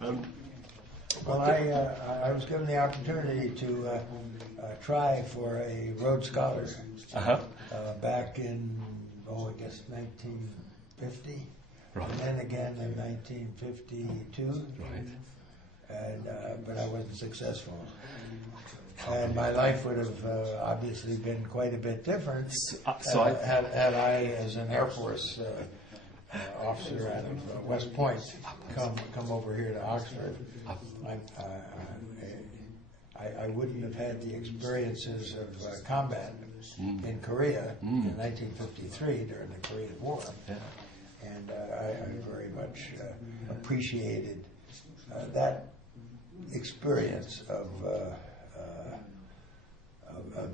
Well, I was given the opportunity to try for a Rhodes Scholarship back in, I guess 1950, right. And then again in 1952. Right. And but I wasn't successful. And my life would have obviously been quite a bit different had I, as an Air Force officer out of West Point, come over here to Oxford. I wouldn't have had the experiences of combat in Korea in 1953 during the Korean War. Yeah. And I very much appreciated that experience of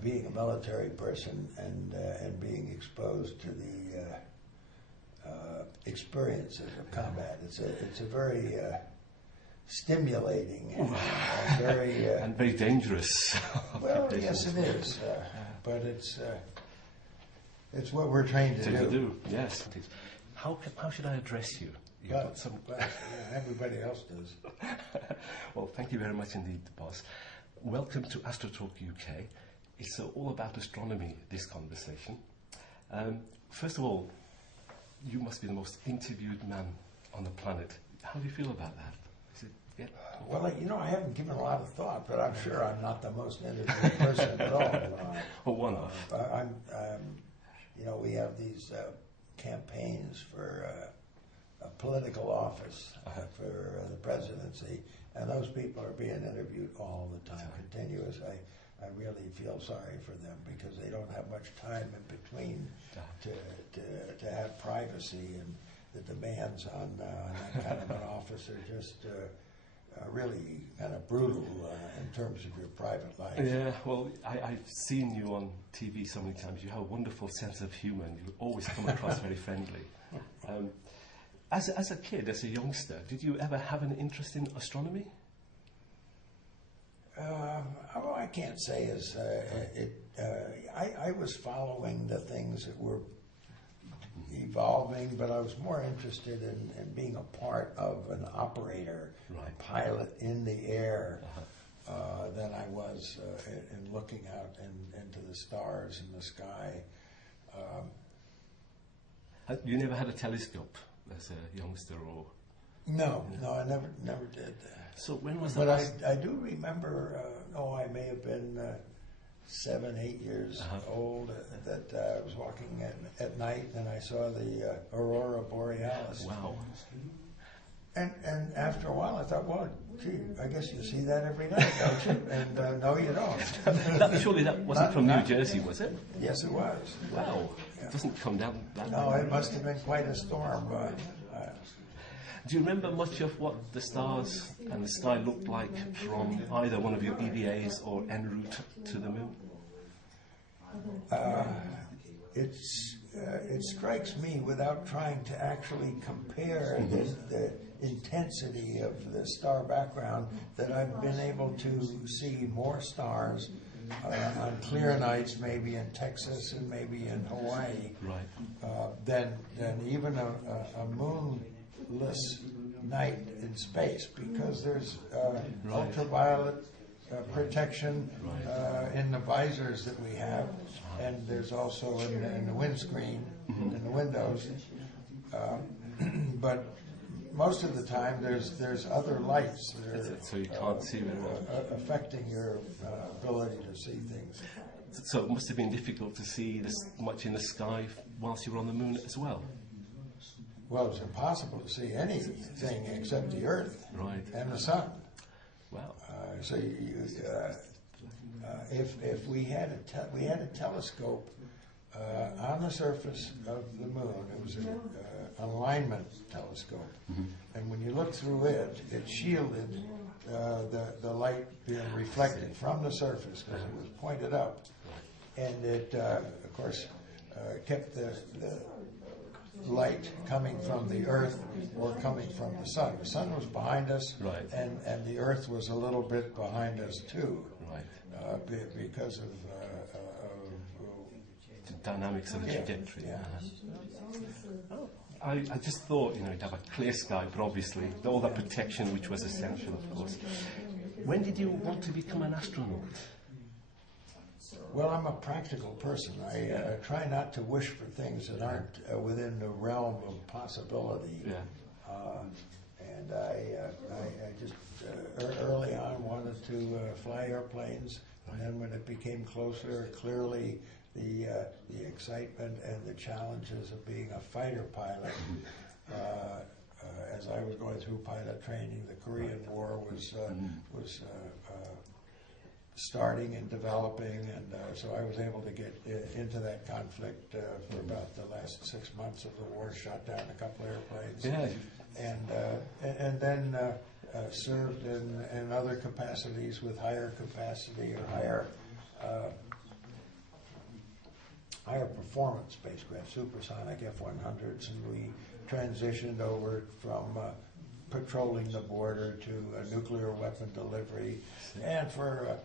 being a military person and being exposed to the experiences of combat. It's a very stimulating and very and very dangerous. Well, yes, it is, but it's what we're trained to do. Yes. How should I address you? Well, everybody else does. Well, thank you very much indeed, boss. Welcome to AstroTalk UK. It's all about astronomy, this conversation. First of all, you must be the most interviewed man on the planet. How do you feel about that? Well, I haven't given a lot of thought, but I'm sure I'm not the most interviewed person at all. Well, one of. We have these campaigns for a political office for the presidency, and those people are being interviewed all the time, continuous. I really feel sorry for them because they don't have much time in between to have privacy, and the demands on that kind of an office are just really kind of brutal in terms of your private life. Yeah, well, I've seen you on TV so many times. You have a wonderful sense of humour and you always come across very friendly. As a kid, as a youngster, did you ever have an interest in astronomy? I can't say I was following the things that were evolving, but I was more interested in being a part of an operator, a pilot in the air, than I was in looking out into the stars in the sky. You never had a telescope as a youngster, or? No, I never did. So when was that? But I do remember. I may have been 7, 8 years old. That I was walking at night and I saw the aurora borealis. Wow. And after a while, I thought, well, gee, I guess you see that every night, don't you? And no, you don't. Surely that wasn't from New Jersey, was it? Yes, it was. Wow. Yeah. It doesn't come down that No, it must have been quite a storm. Do you remember much of what the stars and the sky looked like from either one of your EVAs or en route to the moon? It strikes me, without trying to actually compare the intensity of the star background, that I've been able to see more stars on clear nights, maybe in Texas and maybe in Hawaii, than even a moonless night in space, because there's ultraviolet protection in the visors that we have, and there's also in the windscreen, in the windows. But most of the time, there's other lights that are, so you can't see affecting your ability to see things. So it must have been difficult to see this much in the sky whilst you were on the moon as well. Well, it's impossible to see anything except the Earth and the Sun. Wow. So if we had a telescope on the surface of the moon, it was an alignment telescope, and when you look through it, it shielded the light being reflected from the surface because it was pointed up, and it, of course, kept the light coming from the Earth or coming from the Sun. The Sun was behind us, and the Earth was a little bit behind us too, because of the dynamics of the trajectory. Yeah. I just thought, you'd have a clear sky, but obviously all that protection which was essential, of course. When did you want to become an astronaut? Well, I'm a practical person. I try not to wish for things that aren't within the realm of possibility. Yeah. And I just early on wanted to fly airplanes, and then when it became closer, clearly the excitement and the challenges of being a fighter pilot. As I was going through pilot training, the Korean War was starting and developing, and so I was able to get into that conflict for about the last 6 months of the war. Shot down a couple airplanes, and then served in other capacities with higher capacity or higher performance spacecraft, supersonic F-100s, and we transitioned over from patrolling the border to nuclear weapon delivery, and for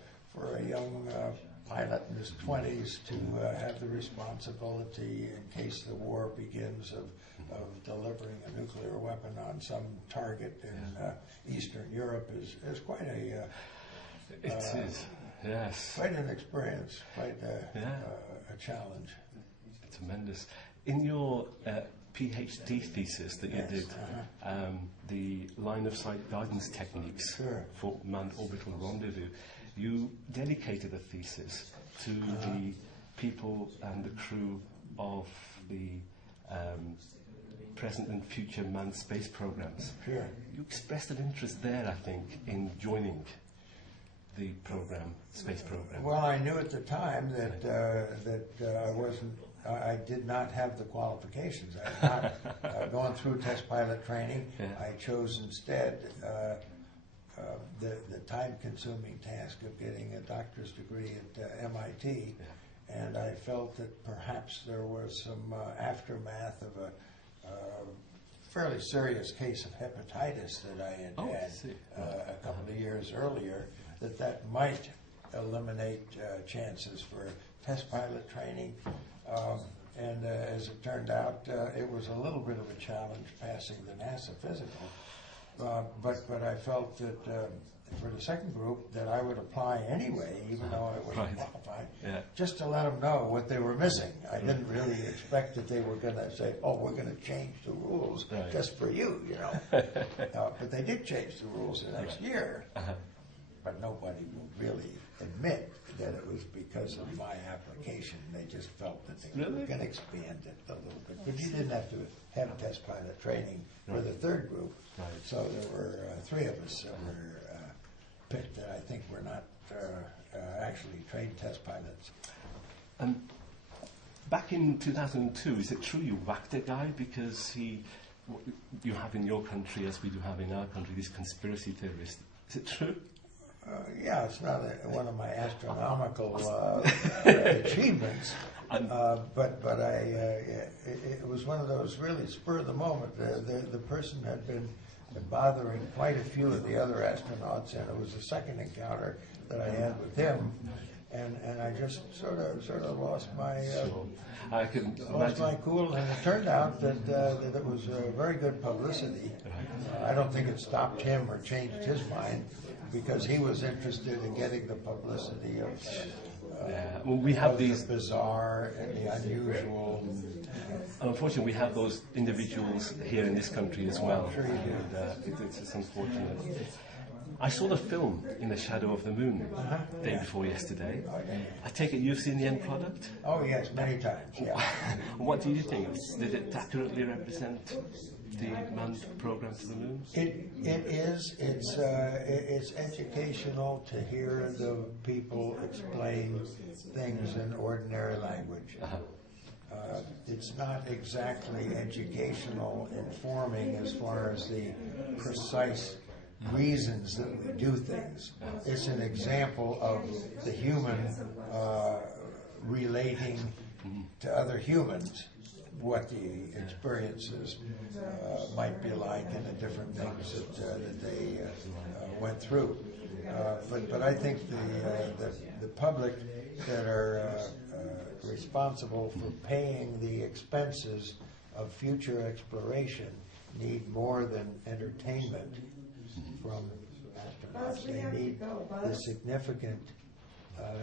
a young pilot in his 20s to have the responsibility, in case the war begins, of delivering a nuclear weapon on some target in Eastern Europe is quite a it is, yes, quite an experience, quite a challenge. Tremendous. In your PhD thesis that you did, the line of sight guidance techniques for manned orbital rendezvous, you dedicated a thesis to the people and the crew of the present and future manned space programs. Sure. You expressed an interest there, I think, in joining the program, space program. Well, I knew at the time that I did not have the qualifications. I had not gone through test pilot training. I chose instead the time-consuming task of getting a doctor's degree at MIT, and I felt that perhaps there was some aftermath of a fairly serious case of hepatitis that I had had a couple of years earlier, that might eliminate chances for test pilot training. And as it turned out, it was a little bit of a challenge passing the NASA physical. But I felt that for the second group that I would apply anyway, even though I wasn't qualified, just to let them know what they were missing. I didn't really expect that they were going to say, "Oh, we're going to change the rules just for you," But they did change the rules the next year. But nobody would really admit that it was because of my application. They just felt that they were going to expand it a little bit. But you didn't have to have test pilot training for the third group. So there were 3 of us that were picked that I think were not actually trained test pilots. Back in 2002, is it true you whacked a guy because you have in your country, as we do have in our country, this conspiracy theorist? Is it true? Yeah, it's not one of my astronomical achievements, but it was one of those really spur of the moment. The person had been bothering quite a few of the other astronauts, and it was the second encounter that I had with him, and I just sort of lost my cool, and it turned out that it was very good publicity. I don't think it stopped him or changed his mind, because he was interested in getting the publicity of we have these bizarre and the unusual. Unfortunately, we have those individuals here in this country as well. I'm sure you do. It's unfortunate. I saw the film In the Shadow of the Moon day before yesterday. I take it you've seen the end product? Oh yes, many times. Yeah. What do you think? Did it accurately represent the manned program to the moon? It is. It's educational to hear the people explain things in ordinary language. It's not exactly educational, informing as far as the precise reasons that we do things. It's an example of the human relating to other humans what the experiences might be like and the different things that they went through. But I think the public that are responsible for paying the expenses of future exploration need more than entertainment from astronauts. They need the significant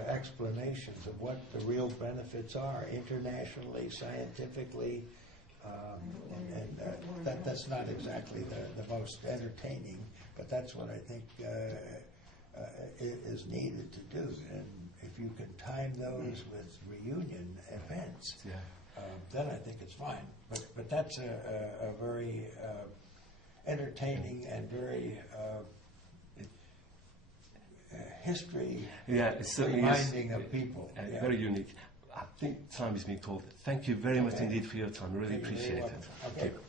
explanations of what the real benefits are internationally, scientifically, and that's not exactly the most entertaining, but that's what I think is needed to do. And if you can time those with reunion events, then I think it's fine. But that's a very entertaining and very history it certainly reminding is. of people. Very unique. I think time is being told. Thank you very much indeed for your time. I really You're appreciate it. welcome. Thank Okay. you.